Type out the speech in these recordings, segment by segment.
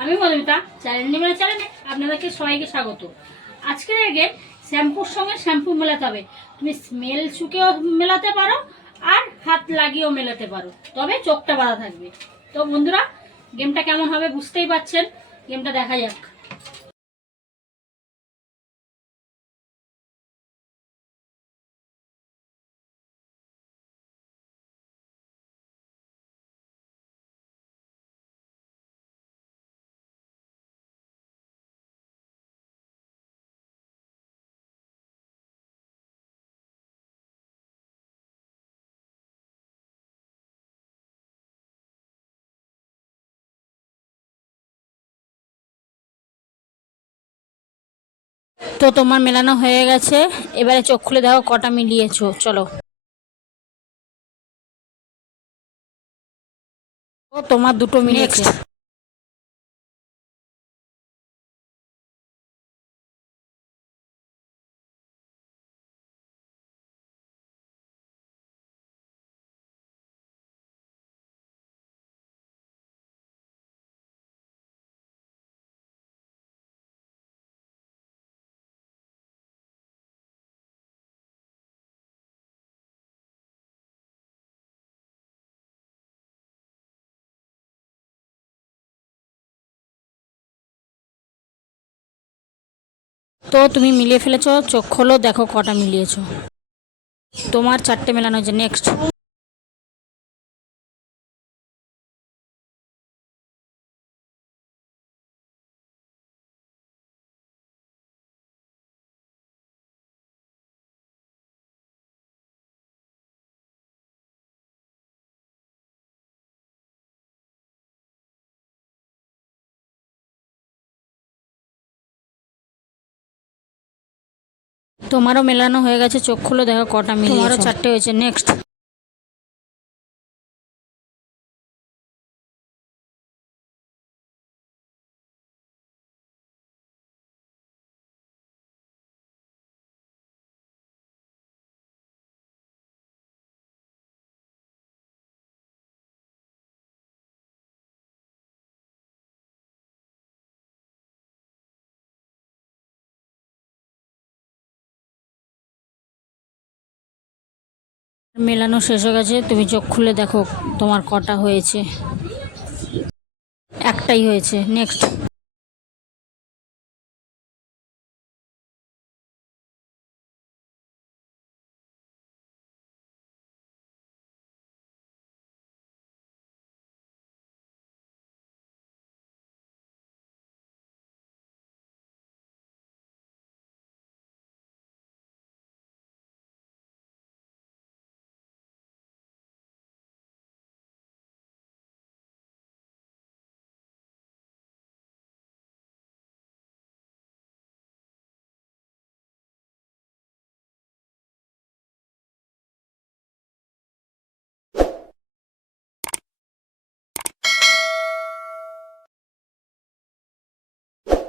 আমি মধুমিতা, চ্যানেল নিমেলা চ্যানেলে আপনাদেরকে সবাইকে স্বাগত। আজকের আগে শ্যাম্পুর সঙ্গে শ্যাম্পু মেলাতে হবে। তুমি স্মেল শুকেও মেলাতে পারো আর হাত লাগিয়েও মেলাতে পারো, তবে চোখটা বাঁধা থাকবে। তো বন্ধুরা, গেমটা কেমন হবে বুঝতেই পারছেন, গেমটা দেখা যাক। তো তোমার মেলানো হয়ে গেছে, এবারে চোখ খুলে দেখো কটা মিলিয়েছো। চলো, ও তোমার দুটো মিলেছে। তো তুমি মিলিয়ে ফেলেছো, চোখ খোলো দেখো কটা মিলিয়েছো। তোমার চারটে মেলানো হয়েছে। নেক্সট। তোমারও মেলানো হয়ে গেছে, চোখ খুলে দেখো কটা মিলিয়েছো। তোমারও চারটে হয়েছে। নেক্সট। মেলানো শেষ হয়ে গেছে, তুমি চোখ খুলে দেখো তোমার কটা হয়েছে। একটাই হয়েছে। নেক্সট।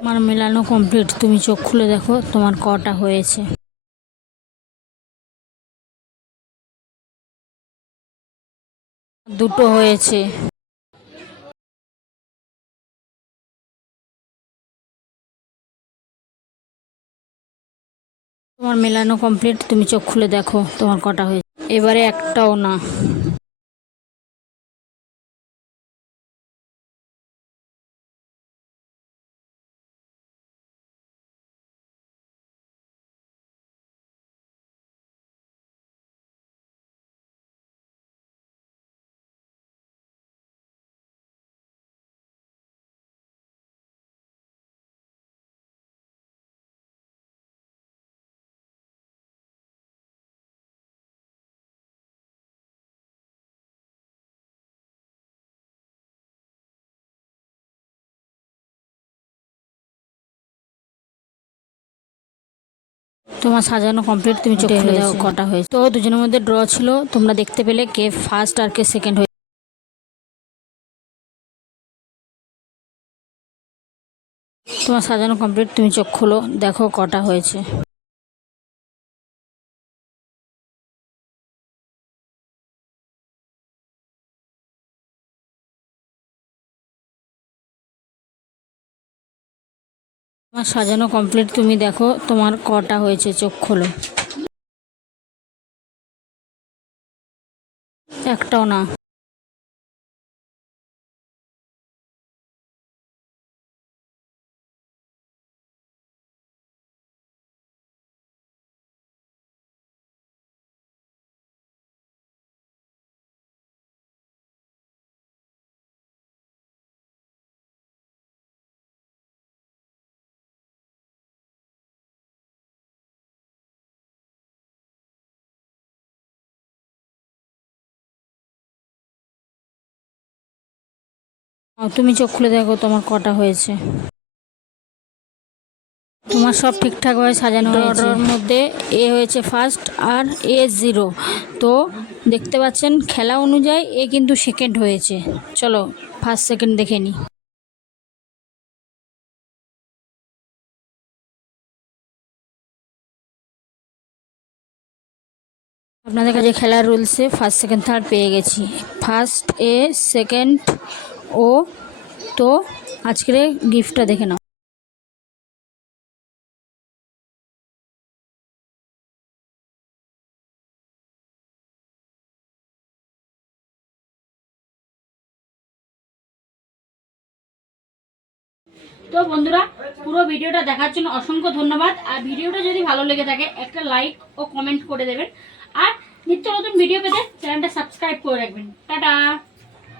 আমার মেলানো কমপ্লিট, তুমি চোখ খুলে দেখো তোমার কটা হয়েছে। দুটো হয়েছে। তোমার মেলানো কমপ্লিট, তুমি চোখ খুলে দেখো তোমার কটা হয়েছে। এবারে একটাও না। তোমার সাজানো কমপ্লিট, তুমি চোখ খুলে দাও কটা হয়েছে। তো দুজনের মধ্যে ড্র ছিল, তোমরা দেখতে পেলে কে ফার্স্ট আর কে সেকেন্ড হয়েছে। তোমার সাজানো কমপ্লিট, তুমি চোখ খুলো দেখো কটা হয়েছে। আমার সাজানো কমপ্লিট। তুমি দেখো তোমার কটা হয়েছে, চোখ খোলো। একটাও না। তুমি চোখ খুলে দেখো তোমার কটা হয়েছে। তোমার সব ঠিকঠাকভাবে সাজানো হয়েছে। ওর মধ্যে এ হয়েছে ফার্স্ট আর এ 0। তো দেখতে পাচ্ছেন খেলা অনুযায়ী এ কিন্তু সেকেন্ড হয়েছে। চলো ফার্স্ট সেকেন্ড দেখে নিই। আপনাদের কাছে খেলার রুলসে ফার্স্ট সেকেন্ড থার্ড পেয়ে গেছি। ফার্স্ট এ, সেকেন্ড ও। তো আজকের গিফটটা দেখে নাও। তো বন্ধুরা, পুরো ভিডিওটা দেখার জন্য অসংখ্য ধন্যবাদ। আর ভিডিওটা যদি ভালো লেগে থাকে একটা লাইক ও কমেন্ট করে দেবেন। আর নিত্য নতুন ভিডিও পেতে চ্যানেলটা সাবস্ক্রাইব করে রাখবেন। টাটা।